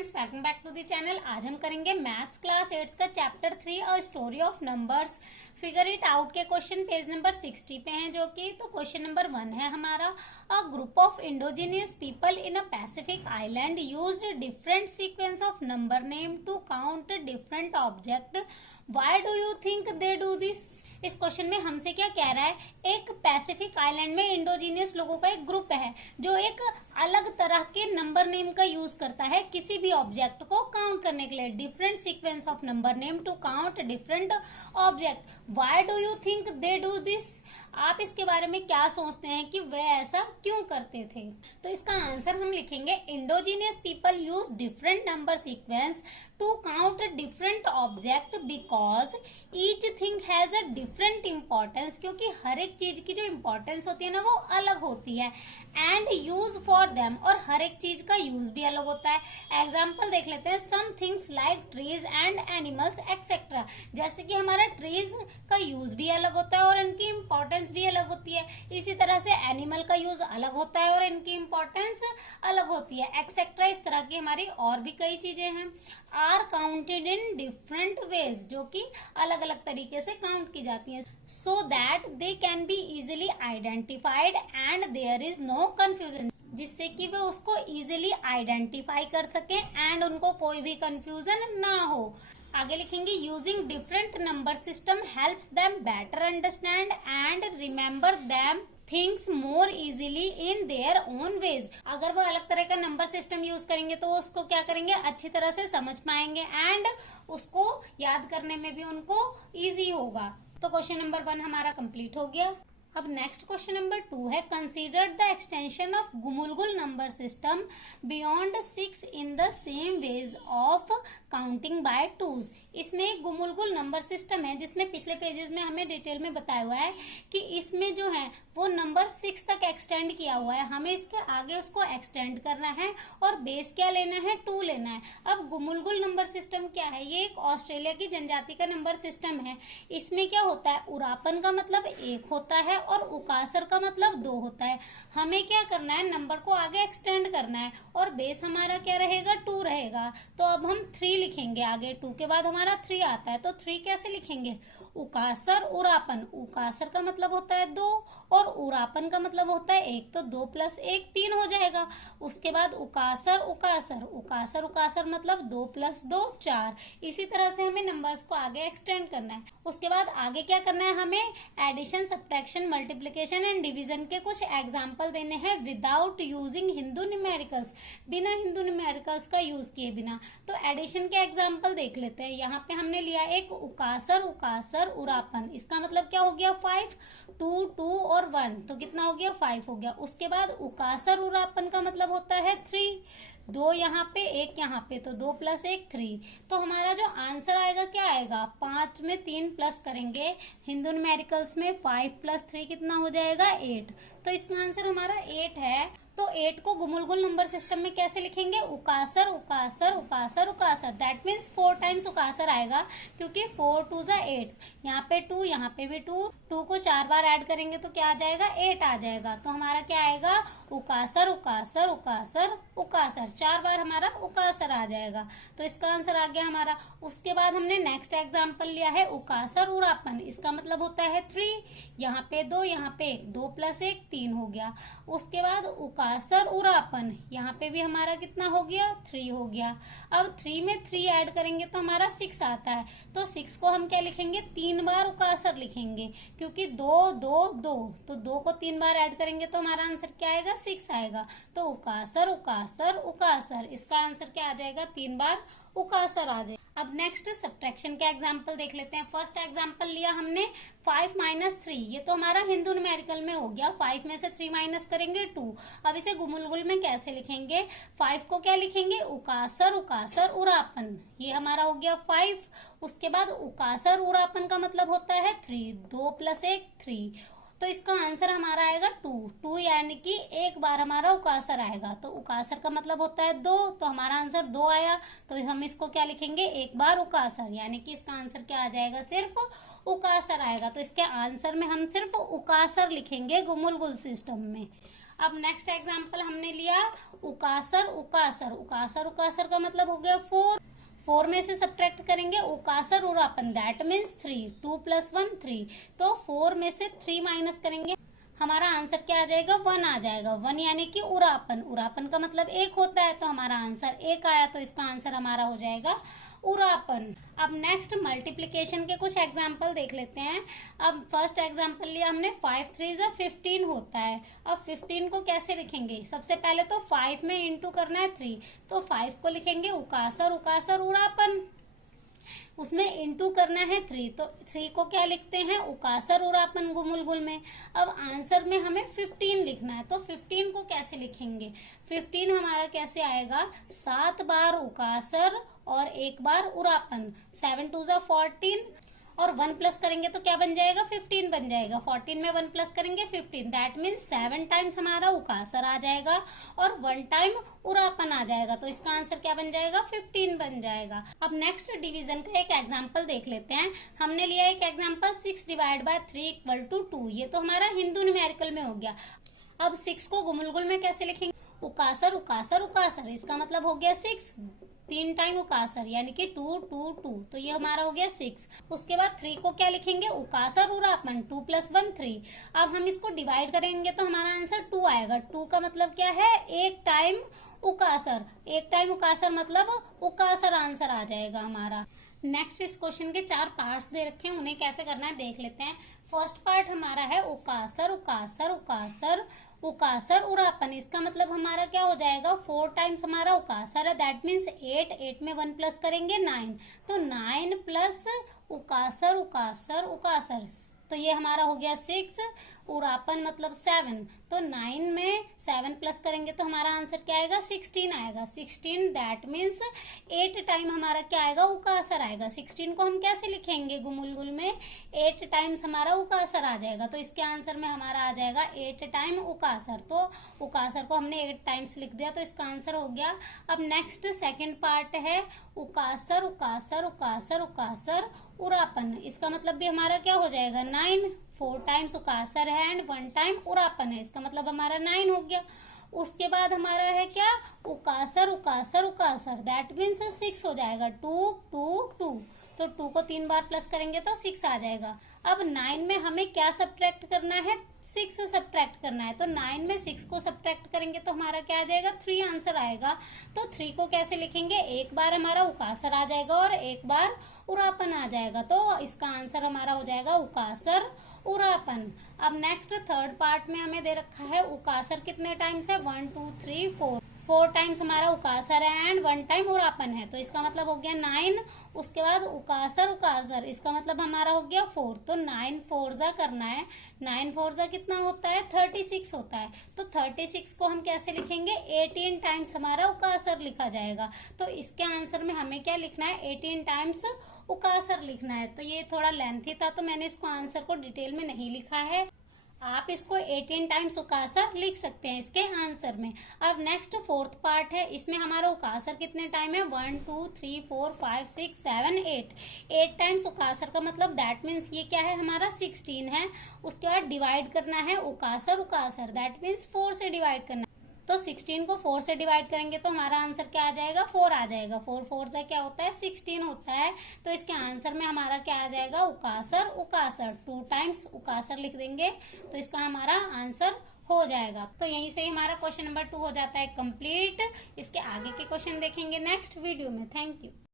Friends, welcome back to the channel. आज हम करेंगे मैथ्स क्लास 8 का chapter 3 a story of numbers figure it out के question page number 60 पे हैं, जो कि तो क्वेश्चन नंबर 1 है हमारा। A group of indigenous people in a pacific island used different sequence of number name to count different object. Why do you think they do this? इस question में हमसे क्या कह रहा है, एक पैसिफिक आइलैंड में इंडोजीनियस लोगों का एक ग्रुप है जो एक अलग तरह के नंबर नेम का यूज करता है किसी भी ऑब्जेक्ट को काउंट करने के लिए। Different sequence of number name to count different object. Why do you think they do this? आप इसके बारे में क्या सोचते हैं कि वे ऐसा क्यों करते थे? तो इसका आंसर हम लिखेंगे, indigenous people use different number sequence to count different object because each thing has a different importance. क्योंकि हर एक चीज की जो इंपॉर्टेंस होती है ना, वो अलग होती है। एंड यूज फॉर देम, और हर एक चीज का यूज भी अलग होता है। एग्जाम्पल देख लेते हैं, some things like trees and animals etcetera. जैसे कि हमारा ट्रीज का यूज भी अलग होता है और इनकी इंपॉर्टेंस भी अलग होती है। इसी तरह से एनिमल का यूज अलग होता है और इनकी इंपॉर्टेंस अलग होती है, एक्सेट्रा। इस तरह की हमारी और भी कई चीजें हैं। Are counted in different ways, जो कि अलग अलग तरीके से काउंट की जाती हैं, so that they can be easily identified and there is no confusion. जिससे कि वे उसको इजिली आइडेंटिफाई कर सके एंड उनको कोई भी कंफ्यूजन ना हो। आगे लिखेंगे, using different number system helps them better understand and remember them things more easily in their own ways. अगर वो अलग तरह का नंबर सिस्टम यूज करेंगे तो उसको क्या करेंगे, अच्छी तरह से समझ पाएंगे एंड उसको याद करने में भी उनको इजी होगा। तो क्वेश्चन नंबर 1 हमारा कंप्लीट हो गया। अब नेक्स्ट क्वेश्चन नंबर 2 है, consider the extension of Gumulgal number system beyond 6 in the same ways of counting by twos. इसमें एक गुमुलगुल नंबर सिस्टम है जिसमें पिछले पेजेस में हमें डिटेल में बताया हुआ है कि इसमें जो है वो नंबर 6 तक एक्सटेंड किया हुआ है। हमें इसके आगे उसको एक्सटेंड करना है और बेस क्या लेना है, 2 लेना है। अब गुमुलगुल नंबर सिस्टम क्या है, ये एक ऑस्ट्रेलिया की जनजाति का नंबर सिस्टम है। इसमें क्या होता है, उरापन का मतलब 1 होता है और उकासर का मतलब 2 होता है। हमें क्या करना है, नंबर को आगे एक्सटेंड करना है और बेस हमारा क्या रहेगा, 2 रहेगा। तो अब हम 3 लिखेंगे, आगे 2 के बाद हमारा 3 आता है। तो 3 कैसे लिखेंगे, उकासर उरापन। उकासर का मतलब होता है 2 और उरापन का मतलब होता है 1, तो 2 + 1 3 हो जाएगा। उसके बाद उकासर उकासर, उकासर उकासर मतलब 2 + 2 4। इसी तरह से हमें नंबर्स को आगे एक्सटेंड करना है। उसके बाद आगे क्या करना है, हमें addition, subtraction, multiplication and division के कुछ एग्जाम्पल देने हैं विदाउट यूजिंग हिंदू न्यूमेरिकल्स, बिना हिंदू न्यूमेरिकल्स का यूज किए बिना। तो एडिशन के एग्जाम्पल देख लेते हैं। यहाँ पे हमने लिया एक उकासर उकासर उरापन, इसका मतलब क्या हो गया, 5, 2 2 और 1, तो कितना हो गया, 5 हो गया। उसके बाद उकासर उरापन का मतलब होता है 3, 2 यहाँ पे 1 यहाँ पे, तो 2 + 1 3। तो हमारा जो आंसर आएगा क्या आएगा, 5 में 3 प्लस करेंगे, हिंदू न्यूमेरिकल्स में 5 + 3 कितना हो जाएगा, 8। तो इसका आंसर हमारा 8 है। तो 8 को गुमुलगुल नंबर सिस्टम में कैसे लिखेंगे, उकासर उकासर उकासर उकासर। दैट मीन्स 4 टाइम्स उकासर आएगा, क्योंकि 4 2 = 8। यहाँ पे 2, यहाँ पे भी 2, 2 को 4 बार ऐड करेंगे तो क्या आ जाएगा, 8 आ जाएगा। तो हमारा क्या आएगा, उकासर उकासर उकासर उकासर, 4 बार हमारा उकासर आ जाएगा। तो इसका आंसर आ गया हमारा। उसके बाद हमने नेक्स्ट एग्जाम्पल लिया है उकासर उरापन, इसका मतलब होता है 3, यहाँ पे 2, यहाँ पे 1, 2 + 1 3 हो गया। उसके बाद उकासर उरापन, यहाँ पे भी हमारा कितना हो गया, 3 हो गया। अब 3 में 3 ऐड करेंगे तो हमारा 6 आता है। तो 6 को हम क्या लिखेंगे, 3 बार उकासर लिखेंगे, क्योंकि 2 2 2, तो 2 को 3 बार ऐड करेंगे तो हमारा आंसर क्या आएगा, 6 आएगा। तो उकासर उकासर उकासर, इसका आंसर क्या आ जाएगा, 3 बार उकासर आ जाएगा। अब नेक्स्ट सब्ट्रैक्शन के एग्जाम्पल देख लेते हैं। फर्स्ट एग्जाम्पल लिया हमने 5 - 3, ये तो हमारा हिंदू न्यूमेरिकल में हो गया। 5 में से 3 माइनस करेंगे 2। अब इसे गुमुलगुल में कैसे लिखेंगे, 5 को क्या लिखेंगे, उकासर उकासर उरापन, ये हमारा हो गया 5। उसके बाद उकासर उरापन का मतलब होता है 3, 2 + 1 3। तो इसका आंसर हमारा आएगा 2, 2 यानी कि 1 बार हमारा उकासर आएगा। तो उकासर का मतलब होता है 2, तो हमारा आंसर 2 आया। तो हम इसको क्या लिखेंगे, 1 बार उकासर, यानी कि इसका आंसर क्या आ जाएगा, सिर्फ उकासर आएगा। तो इसके आंसर में हम सिर्फ उकासर लिखेंगे गुमुलगुल सिस्टम में। अब नेक्स्ट एग्जाम्पल हमने लिया उकासर उकासर। उकासर उकासर का मतलब हो गया 4। 4 में से सब्ट्रैक्ट करेंगे उकासर उरापन, दैट मीन्स 3। 2 + 1 3। तो 4 में से 3 माइनस करेंगे, हमारा आंसर क्या आ जाएगा? 1 आ जाएगा। 1 यानी कि उरापन। उरापन का मतलब 1 होता है, तो हमारा आंसर 1 आया, तो इसका आंसर हमारा हो जाएगा उरापन। अब नेक्स्ट मल्टीप्लिकेशन के कुछ एग्जाम्पल देख लेते हैं। अब फर्स्ट एग्जाम्पल लिया हमने 5 3 = 15 होता है। अब 15 को कैसे लिखेंगे? सबसे पहले तो 5 में इंटू करना है 3, तो 5 को लिखेंगे उकासर उकासर उरापन, उसमें इंटू करना है 3, तो 3 को क्या लिखते हैं? उकासर उरापन गुमुलगुल में। अब आंसर में हमें 15 लिखना है, तो 15 को कैसे लिखेंगे? 15 हमारा कैसे आएगा? 7 बार उकासर और 1 बार उरापन। 7 2 = 14 और 1 प्लस करेंगे तो क्या बन जाएगा? 15 बन जाएगा। 14 में 1 प्लस करेंगे 15, दैट मीन्स 7 टाइम्स हमारा उकासर आ जाएगा और 1 टाइम उरापन आ जाएगा, तो इसका आंसर क्या बन जाएगा? 15 बन जाएगा। अब नेक्स्ट डिवीजन का एक एग्जाम्पल देख लेते हैं। हमने लिया एक एग्जाम्पल 6 / 3 = 2। ये तो हमारा हिंदू न्यूमेरिकल में हो गया। अब 6 को गुमुलगुल में कैसे लिखेंगे? उकासर उकासर उकासर, इसका मतलब हो गया 6। 3 टाइम उकासर यानी कि 2 2 2, तो ये हमारा हो गया 6। उसके बाद 3 को क्या लिखेंगे? उकासर उरापन, 2 + 1 3। अब हम इसको डिवाइड करेंगे तो हमारा आंसर 2 आएगा। 2 का मतलब क्या है? 1 टाइम उकासर। 1 टाइम उकासर मतलब उकासर आंसर आ जाएगा हमारा। नेक्स्ट इस क्वेश्चन के 4 पार्ट्स दे रखे हैं, उन्हें कैसे करना है देख लेते हैं। फर्स्ट पार्ट हमारा है उकासर उकासर उकासर उकासर उरापन। इसका मतलब हमारा क्या हो जाएगा? 4 टाइम्स हमारा उकासर है, दैट मीन्स 8। 8 में 1 प्लस करेंगे 9, तो 9 प्लस उकासर उकासर उकासर, तो ये हमारा हो गया 6। उरापन मतलब 7, तो 9 में 7 प्लस करेंगे तो हमारा आंसर क्या आएगा? 16 आएगा। 16 दैट मीन्स 8 टाइम हमारा क्या आएगा? उकासर आएगा। 16 को हम कैसे लिखेंगे गुमुलगुल में? 8 टाइम्स हमारा उकासर आ जाएगा, तो इसके आंसर में हमारा आ जाएगा 8 टाइम उकासर। तो उकासर को हमने 8 टाइम्स लिख दिया, तो इसका आंसर हो गया। अब नेक्स्ट सेकेंड पार्ट है उकासर उकासर उकासर उकासर उरापन। इसका मतलब भी हमारा क्या हो जाएगा? 9। 4 टाइम्स उकासर है एंड 1 टाइम उरापन है, इसका मतलब हमारा 9 हो गया। उसके बाद हमारा है क्या? उकासर उकासर उकासर, दैट मीन्स 6 हो जाएगा। 2 2 2, तो 2 को 3 बार प्लस करेंगे तो 6 आ जाएगा। अब 9 में हमें क्या सब्ट्रैक्ट करना है? 6 सब्ट्रैक्ट करना है, तो 9 में 6 को सब्ट्रैक्ट करेंगे तो हमारा क्या आ जाएगा? 3 आंसर आएगा। तो 3 को कैसे लिखेंगे? 1 बार हमारा उकासर आ जाएगा और 1 बार उरापन आ जाएगा, तो इसका आंसर हमारा हो जाएगा उकासर उरापन। अब नेक्स्ट थर्ड पार्ट में हमें दे रखा है उकासर कितने टाइम्स है? 1 2 3 4। 4 टाइम्स हमारा उकासर है एंड 1 टाइम उरापन है, तो इसका मतलब हो गया 9। उसके बाद उकासर उकासर, इसका मतलब हमारा हो गया 4, तो 9 4 जा करना है। 9 4 जा कितना होता है? 36 होता है, तो 36 को हम कैसे लिखेंगे? 18 टाइम्स हमारा उकासर लिखा जाएगा, तो इसके आंसर में हमें क्या लिखना है? 18 टाइम्स उकासर लिखना है। तो ये थोड़ा लेंथी था, तो मैंने इसको आंसर को डिटेल में नहीं लिखा है। आप इसको 18 टाइम्स उकासर लिख सकते हैं इसके आंसर में। अब नेक्स्ट फोर्थ पार्ट है, इसमें हमारा उकासर कितने टाइम है? 1 2 3 4 5 6 7 8। 8 टाइम्स उकासर का मतलब दैट मीन्स ये क्या है? हमारा 16 है। उसके बाद डिवाइड करना है उकासर उकासर, दैट मीन्स 4 से डिवाइड करना है। तो 16 को 4 से डिवाइड करेंगे तो हमारा आंसर क्या आ जाएगा? 4 आ जाएगा। 4 4 से क्या होता है? 16 होता है, तो इसके आंसर में हमारा क्या आ जाएगा? उकासर उकासर। 2 टाइम्स उकासर लिख देंगे तो इसका हमारा आंसर हो जाएगा। तो यहीं से हमारा क्वेश्चन नंबर 2 हो जाता है कंप्लीट। इसके आगे के क्वेश्चन देखेंगे नेक्स्ट वीडियो में। Thank you.